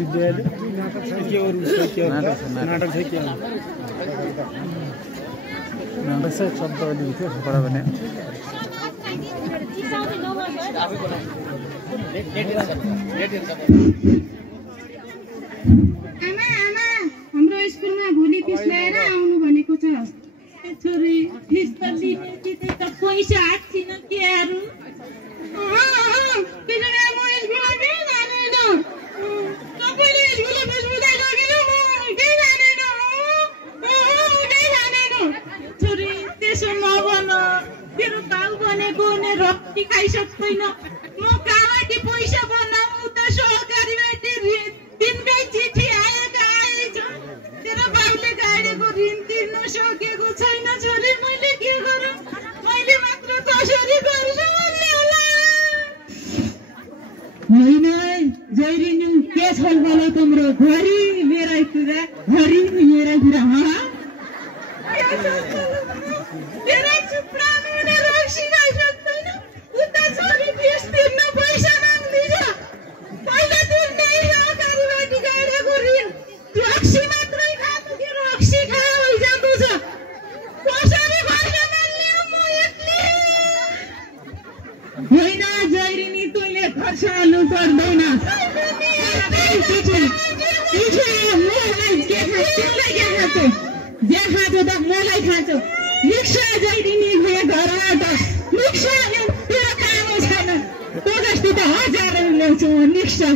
विश्वविद्यालय के अरू नाटक छ के नाटक चाहिँ शब्द अलिकति थियो खपडा भने हाम्रो स्कुलमा भोलि फिस ल्याएर आउनु भनेको छ छोरी फिस त लिने कि त पैसा आछिन केहरू किनभने म स्कुलमा केही जानेन तपाईले स्कुलमा फिस बुझाइ सकिनु म केही जानेन छोरी त्यसो नभन तेरो बाउ भनेको ने रक्ती खाइसक्दैन म कहाँबाट पैसा बनाऊ त सहकारीबाट तिनकै चिठी आएका आएछ तेरो बाउले गाडेको ऋण तिर्न सकेको छैन छोरी मैले के गरौँ मैले मात्र कसरी गर्छु भन्ने होला होइन जैरिनु के छलफल तिम्रो घरि मेरै कुरा तेरै चुप्रानो ने रक्सी खाइसक्दैन उता छोरी फिस तिर्न पैसा माग्दैछ पहिला तिर्ने सहकारीबाट गाडेको ऋण रक्सी मात्रै खानु कि रक्सी खाए भइजाँदो छ कसरी खर्च मान्ने म एक्लै होइन जैरिनी तैँले खर्च हाल्नु पर्दैन जे खाँचो त मलाई खाँचो रिक्सा जैरिनी गए घरबाट रिक्सा तेरो काम छैन तँ जस्तो त हजारौँ ल्याउँछु म रिक्सा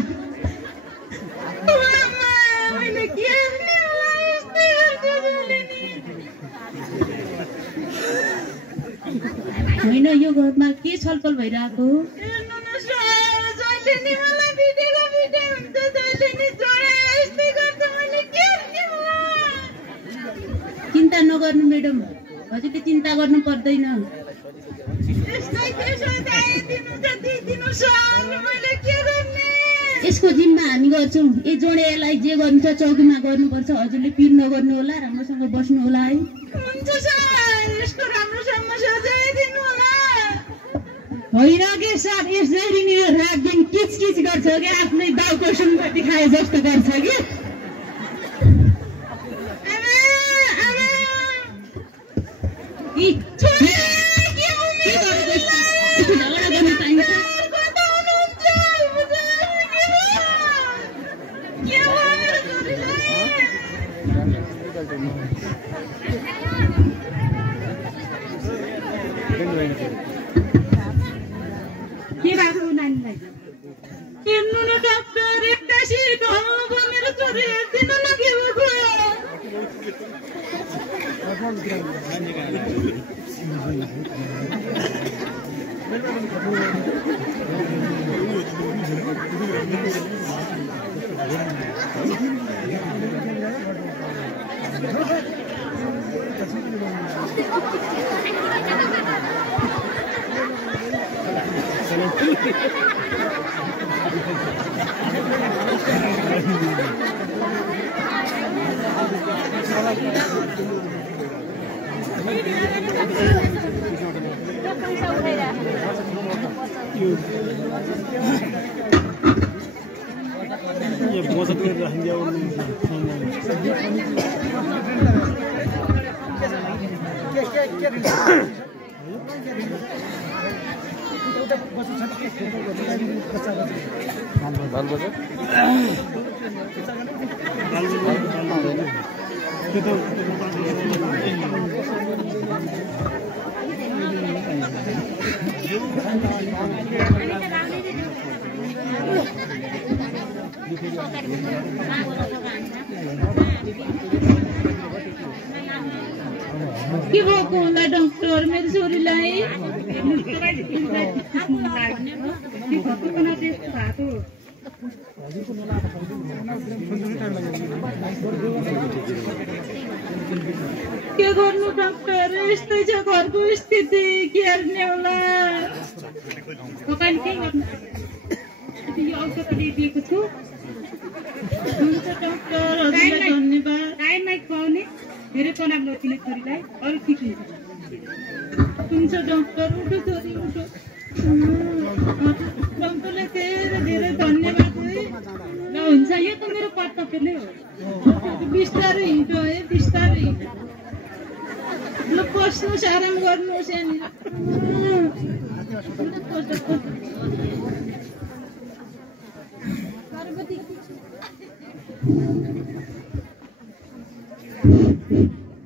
होइन यो घरमा के छलफल भइरहेको चिन्ता नगर्नु म्याडम हजुरले चिन्ता गर्नु पर्दैन यसको जिम्मा हामी गर्छौँ ए जोडेलाई जे गर्नु छ चौकीमा गर्नुपर्छ हजुरले पिर नगर्नु होला राम्रोसँग बस्नु होला है हुन्छ सर यसको राम्रोसँग सजाइदिनु होला होइन के सर यसरी नि रात दिन किचकिच गर्छ कि आफ्नै बाउको सुनपट्टि खाए जस्तो गर्छ कि के भएको होला डाक्टर मेरो छोरीलाई के गर्नु डाक्टर यस्तै छ घरको स्थिति के गर्ने होला तपाईले के गर्नु यो औषध दिएको छु हुन्छ डाक्टर हजुरलाई धन्यवाद टाइममै खुवाउने धेरै तनाव नदिने छोरीलाई अरु ठिक हुन्छ डाक्टर उठो छोरी उठो डाक्टरलाई धेरै धेरै धन्यवाद है ल हुन्छ यो त मेरो कर्तव्य नै हो बिस्तारै हिँड्नु है बिस्तारै ल पस्नुहोस् आराम गर्नुहोस् यहाँनिर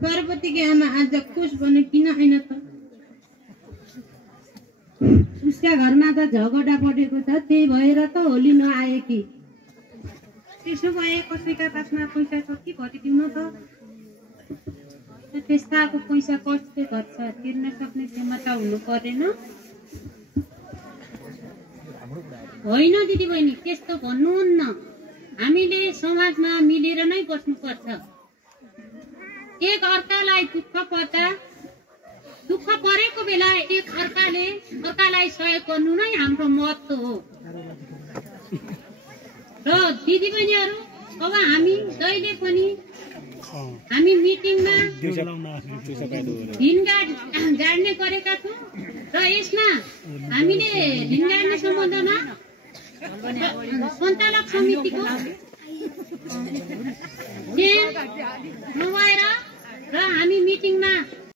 पार्वतीकी आमा आज खुस भने किन होइन त उसका घरमा त झगडा परेको छ त्यही भएर त होली नआए कि त्यसो भए कसैका पासमा पैसा छ कि भरिदिउन त त्यस्ताको पैसा कसले गर्छ तिर्न सक्ने क्षमता हुनु परेन होइन दिदी बहिनी त्यस्तो भन्नुहुन्न हामीले समाजमा मिलेर नै बस्नुपर्छ एक अर्कालाई दुःख परेको बेला एक अर्कालाई सहयोग गर्नु नै हाम्रो महत्त्व हो र दिदी बहिनीहरू अब हामी जहिले पनि हामी मिटिङमा ऋण गाड्ने गरेका छौँ र यसमा हामीले ऋण गाड्ने सम्बन्धमा सञ्चालक समितिको नभएर र हामी मिटिङमा